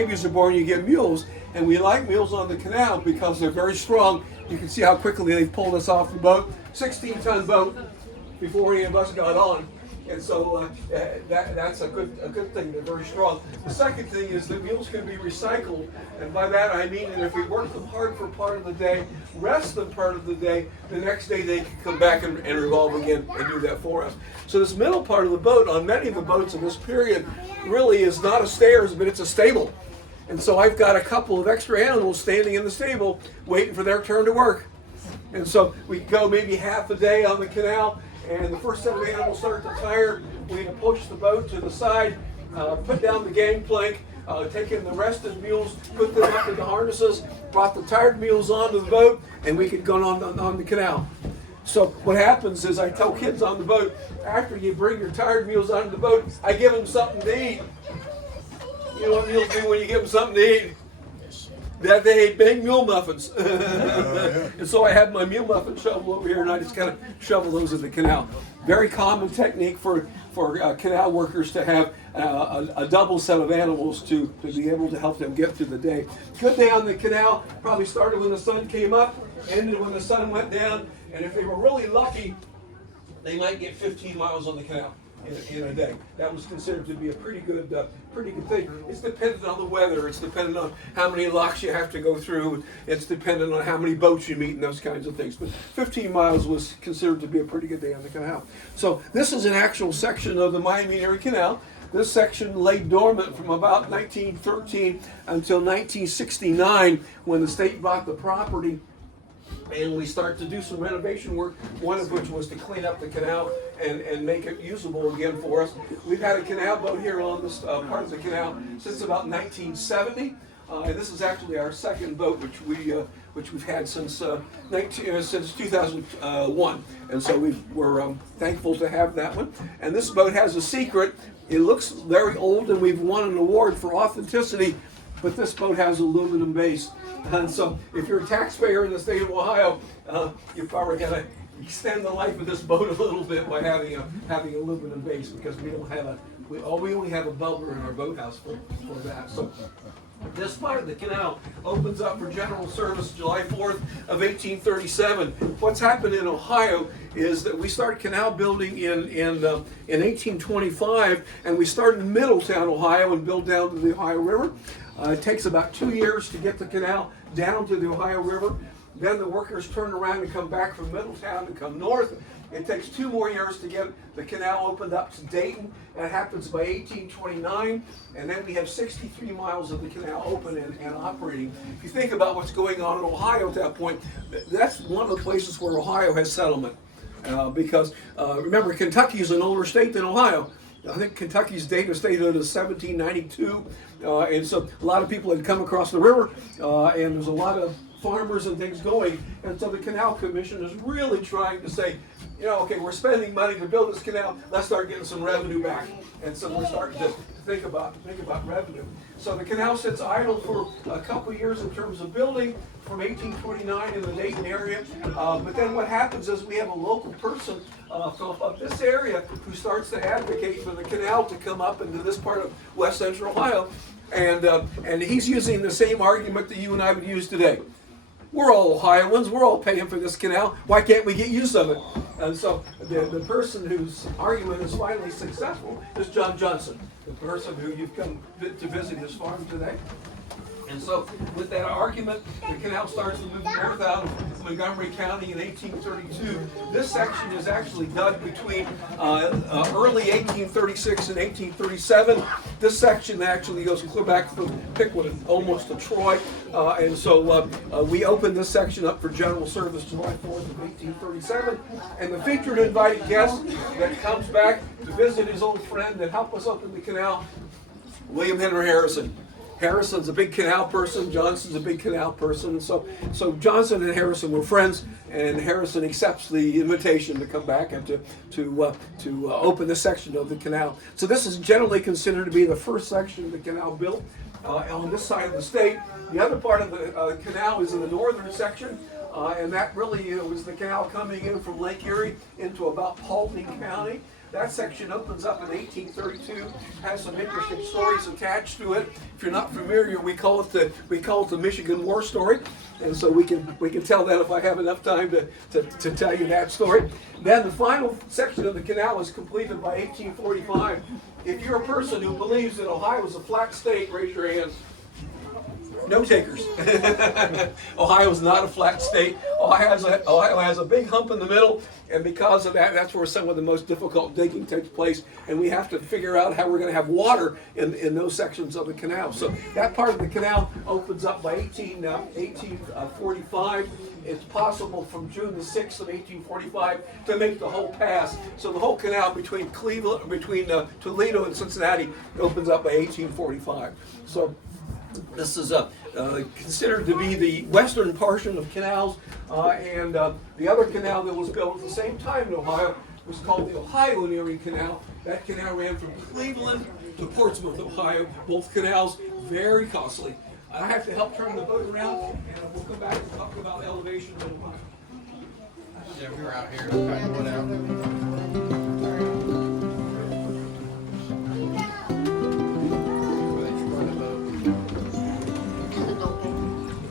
babies are born, you get mules. And we like mules on the canal because they're very strong. You can see how quickly they've pulled us off the boat. 16-ton boat before any of us got on. And so that's a good thing. They're very strong. The second thing is that mules can be recycled. And by that I mean that if we work them hard for part of the day, rest them part of the day, the next day they can come back and revolve again and do that for us. So this middle part of the boat, on many of the boats in this period, really is not a stairs, but it's a stable. And so I've got a couple of extra animals standing in the stable waiting for their turn to work. And so we go maybe half a day on the canal, and the first set of animals start to tire. We push the boat to the side, put down the gangplank, take in the rested mules, put them up in the harnesses, brought the tired mules onto the boat, and we could go on the canal. So what happens is I tell kids on the boat, after you bring your tired mules onto the boat, I give them something to eat. You know what mules do when you give them something to eat? That they bake mule muffins. And so I have my mule muffin shovel over here, and I just kind of shovel those in the canal. Very common technique for canal workers to have a double set of animals to be able to help them get through the day. Good day on the canal probably started when the sun came up, ended when the sun went down, and if they were really lucky, they might get 15 miles on the canal in a day. That was considered to be a pretty good thing. It's dependent on the weather. It's dependent on how many locks you have to go through. It's dependent on how many boats you meet and those kinds of things. But 15 miles was considered to be a pretty good day on the canal. So this is an actual section of the Ohio Erie Canal. This section lay dormant from about 1913 until 1969 when the state bought the property. And we start to do some renovation work, one of which was to clean up the canal and make it usable again for us. We've had a canal boat here on this part of the canal since about 1970, and this is actually our second boat, which we've had since 2001. And so we're thankful to have that one. And this boat has a secret. It looks very old, and we've won an award for authenticity. But this boat has aluminum base. And so if you're a taxpayer in the state of Ohio, you're probably going to extend the life of this boat a little bit by having aluminum base, because we only have a bubbler in our boathouse for that. So this part of the canal opens up for general service July 4th of 1837. What's happened in Ohio is that we started canal building in 1825, and we started in Middletown, Ohio, and built down to the Ohio River. It takes about 2 years to get the canal down to the Ohio River. Then the workers turn around and come back from Middletown and come north. It takes 2 more years to get the canal opened up to Dayton. That happens by 1829. And then we have 63 miles of the canal open and operating. If you think about what's going on in Ohio at that point, that's one of the places where Ohio has settlement. Because remember, Kentucky is an older state than Ohio. I think Kentucky's date of statehood is 1792, and so a lot of people had come across the river, and there's a lot of farmers and things going, and so the Canal Commission is really trying to say, okay, we're spending money to build this canal, let's start getting some revenue back. And so we're starting to think about revenue. So the canal sits idle for a couple of years in terms of building from 1829 in the Dayton area. But then what happens is we have a local person from this area who starts to advocate for the canal to come up into this part of West Central Ohio. And he's using the same argument that you and I would use today. We're all Ohioans, we're all paying for this canal, why can't we get use of it? And so the person whose argument is finally successful is John Johnston, the person who you've come to visit his farm today. And so with that argument, the canal starts to move north out of Montgomery County in 1832. This section is actually dug between early 1836 and 1837. This section actually goes clear back from Pickwood almost to Troy. And so we opened this section up for general service July 4th of 1837. And the featured invited guest that comes back to visit his old friend and help us open the canal, William Henry Harrison. Harrison's a big canal person, Johnston's a big canal person, and so Johnston and Harrison were friends, and Harrison accepts the invitation to come back and to open this section of the canal. So this is generally considered to be the first section of the canal built on this side of the state. The other part of the canal is in the northern section. and that really was the canal coming in from Lake Erie into about Paulding County. That section opens up in 1832, has some interesting stories attached to it. If you're not familiar, we call it the Michigan War story, and so we can tell that if I have enough time to tell you that story. Then the final section of the canal was completed by 1845. If you're a person who believes that Ohio is a flat state, raise your hands. No takers. Ohio is not a flat state. Ohio has a big hump in the middle, and because of that, that's where some of the most difficult digging takes place, and we have to figure out how we're going to have water in those sections of the canal. So that part of the canal opens up by 1845. It's possible from June the 6th of 1845 to make the whole pass. So the whole canal between Toledo and Cincinnati opens up by 1845. So this is considered to be the western portion of canals, and the other canal that was built at the same time in Ohio was called the Ohio Erie Canal. That canal ran from Cleveland to Portsmouth, Ohio. Both canals very costly. I have to help turn the boat around, and we'll come back and talk about elevation in a while. Yeah, we were out here trying to put out.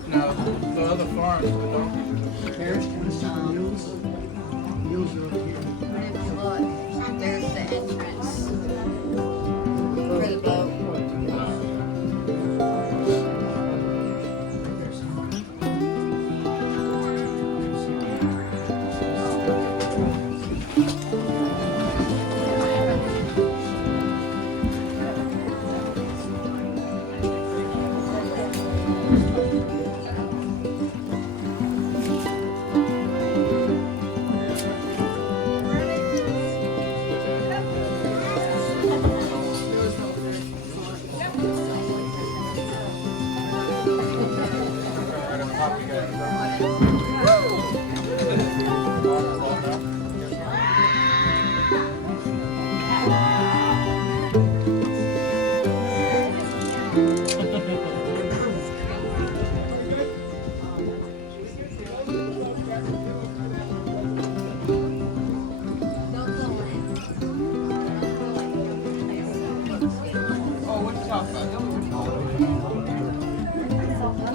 No, the other farms, the donkeys. There's some mules. Mules are up here. Look, there's the entrance for the boat.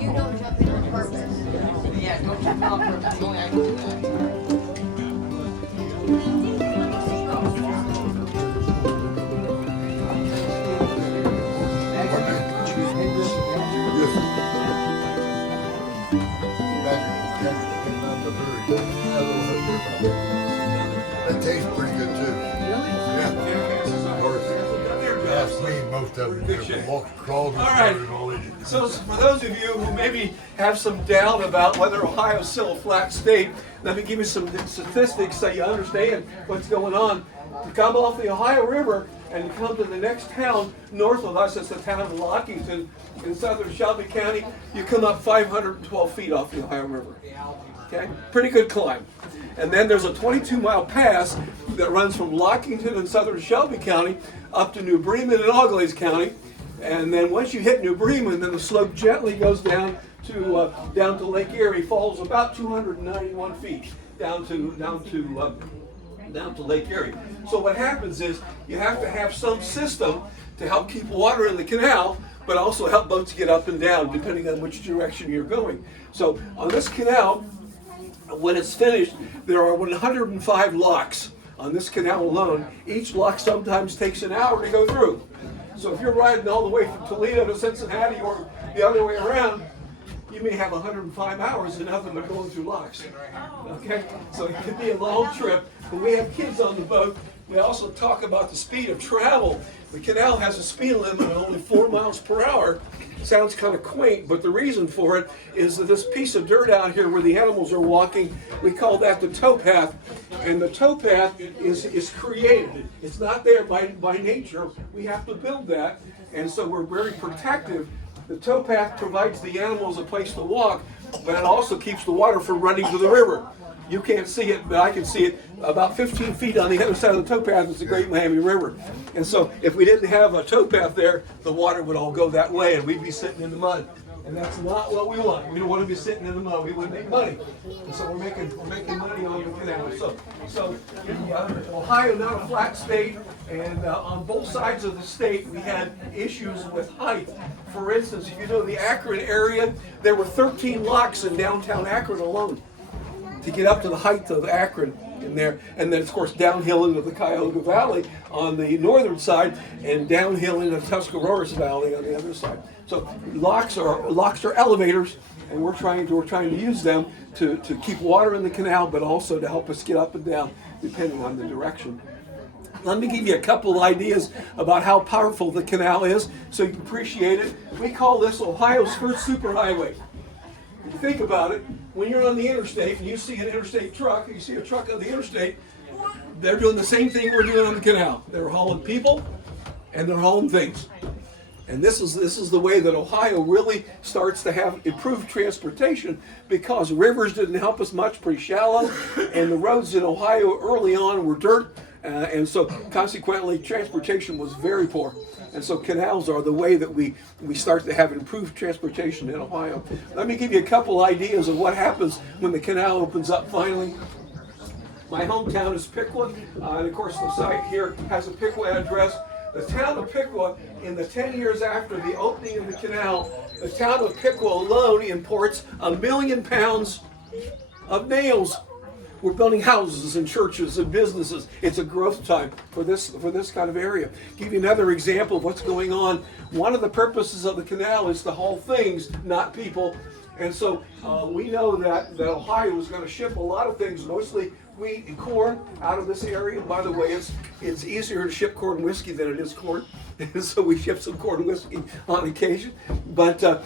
You don't jump in on purpose. Yeah, don't jump out for that. Only I can do that. That tastes pretty good too. That's me, most of them. Walk across and all in it. So for those of you who maybe have some doubt about whether Ohio is still a flat state, let me give you some statistics so you understand what's going on. You come off the Ohio River and you come to the next town north of us, it's the town of Lockington in southern Shelby County. You come up 512 feet off the Ohio River. Okay, pretty good climb. And then there's a 22-mile pass that runs from Lockington in southern Shelby County up to New Bremen in Auglaize County. And then once you hit New Bremen, then the slope gently goes down to Lake Erie, falls about 291 feet down to Lake Erie. So what happens is you have to have some system to help keep water in the canal, but also help boats get up and down depending on which direction you're going. So on this canal, when it's finished, there are 105 locks on this canal alone. Each lock sometimes takes an hour to go through. So if you're riding all the way from Toledo to Cincinnati or the other way around, you may have 105 hours and nothing but going through locks. Okay? So it could be a long trip. When we have kids on the boat, we also talk about the speed of travel. The canal has a speed limit of only 4 miles per hour. Sounds kind of quaint, but the reason for it is that this piece of dirt out here where the animals are walking, we call that the towpath. And the towpath is created. It's not there by nature. We have to build that, and so we're very protective. The towpath provides the animals a place to walk, but it also keeps the water from running to the river. You can't see it, but I can see it about 15 feet on the other side of the towpath is the Great Miami River. And so if we didn't have a towpath there, the water would all go that way and we'd be sitting in the mud. And that's not what we want. We don't want to be sitting in the mud. We want to make money. And so we're making money on the canal. So Ohio, not a flat state, and on both sides of the state, we had issues with height. For instance, if you know the Akron area, there were 13 locks in downtown Akron alone to get up to the height of Akron in there. And then, of course, downhill into the Cuyahoga Valley on the northern side, and downhill into Tuscaroras Valley on the other side. So locks are elevators, and we're trying to use them to keep water in the canal, but also to help us get up and down depending on the direction. Let me give you a couple ideas about how powerful the canal is so you can appreciate it. We call this Ohio's first superhighway. If you think about it, when you're on the interstate and you see an interstate truck, you see a truck on the interstate, they're doing the same thing we're doing on the canal. They're hauling people and they're hauling things. And this is the way that Ohio really starts to have improved transportation, because rivers didn't help us much, pretty shallow, and the roads in Ohio early on were dirt, and so consequently transportation was very poor. And so canals are the way that we start to have improved transportation in Ohio. Let me give you a couple ideas of what happens when the canal opens up finally. My hometown is Piqua, and of course the site here has a Piqua address. The town of Piqua, in the 10 years after the opening of the canal, the town of Piqua alone imports 1 million pounds of nails. We're building houses and churches and businesses. It's a growth time for this kind of area. Give you another example of what's going on. One of the purposes of the canal is to haul things, not people. And so we know that Ohio is going to ship a lot of things, mostly wheat and corn, out of this area. By the way, it's easier to ship corn whiskey than it is corn. So we ship some corn whiskey on occasion. But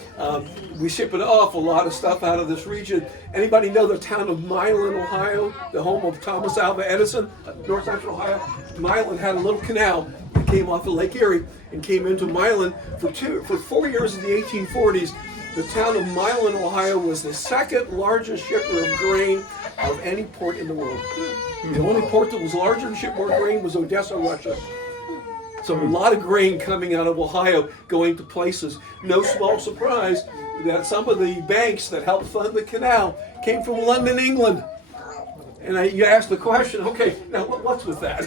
we ship an awful lot of stuff out of this region. Anybody know the town of Milan, Ohio, the home of Thomas Alva Edison, north central Ohio? Milan had a little canal that came off of Lake Erie and came into Milan. For 4 years in the 1840s, the town of Milan, Ohio was the second largest shipper of grain of any port in the world. The only port that was larger and shipped more grain was Odessa, Russia. So a lot of grain coming out of Ohio going to places. No small surprise that some of the banks that helped fund the canal came from London, England. And you ask the question, okay, now what's with that?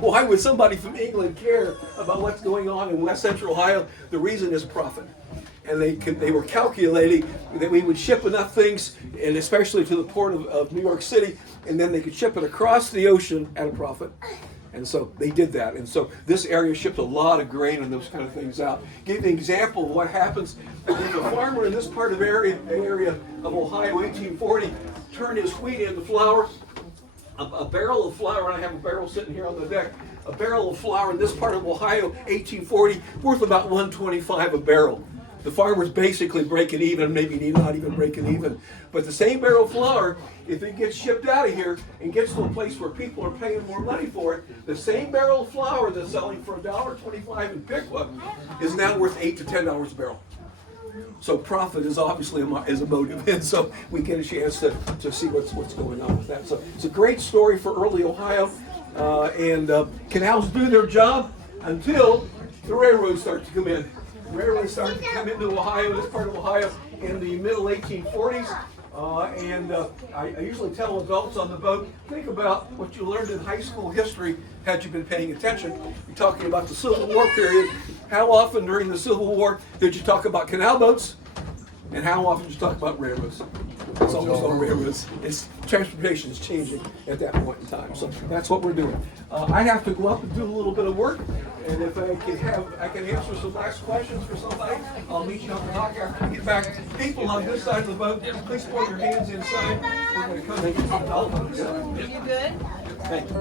Why would somebody from England care about what's going on in West Central Ohio? The reason is profit. And they were calculating that we would ship enough things, and especially to the port of New York City, and then they could ship it across the ocean at a profit. And so they did that. And so this area shipped a lot of grain and those kind of things out. Give you an example of what happens if a farmer in this part of area of Ohio, 1840, turned his wheat into flour. A barrel of flour, and I have a barrel sitting here on the deck, a barrel of flour in this part of Ohio, 1840, worth about $1.25 a barrel. The farmer's basically breaking even, maybe not even breaking even. But the same barrel of flour, if it gets shipped out of here and gets to a place where people are paying more money for it, the same barrel of flour that's selling for $1.25 in Piqua is now worth $8 to $10 a barrel. So profit is obviously a motive, and so we get a chance to see what's going on with that. So it's a great story for early Ohio, and canals do their job until the railroads start to come in. Railroads started to come into Ohio, this part of Ohio, in the middle 1840s. I usually tell adults on the boat, think about what you learned in high school history had you been paying attention. You're talking about the Civil War period. How often during the Civil War did you talk about canal boats? And how often did you talk about railroads? It's almost all railroads. Transportation is changing at that point in time. So that's what we're doing. I have to go up and do a little bit of work. And if I can answer some last questions for somebody, I'll meet you on the dock after we get back. People on this side of the boat, please put your hands inside. We're going to come and get some development. You good? Thank you.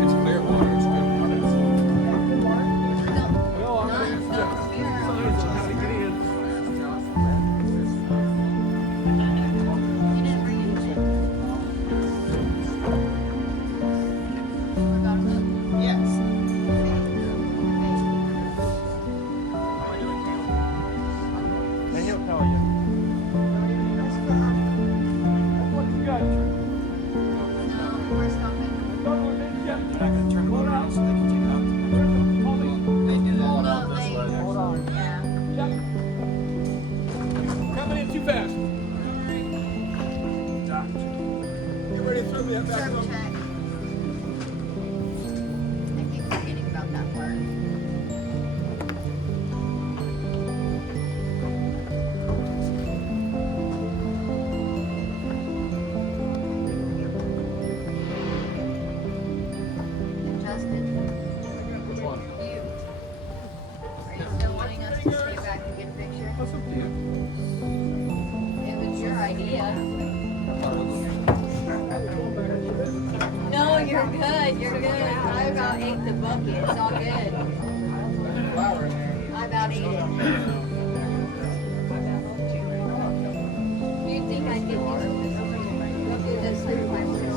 It's clear water. It's good water. What's up to you? It was your idea. No, you're good. You're good. I about ate the bucket. It's all good. Flour in there. I about ate it. Do you think I did more? We'll do this like 5 minutes.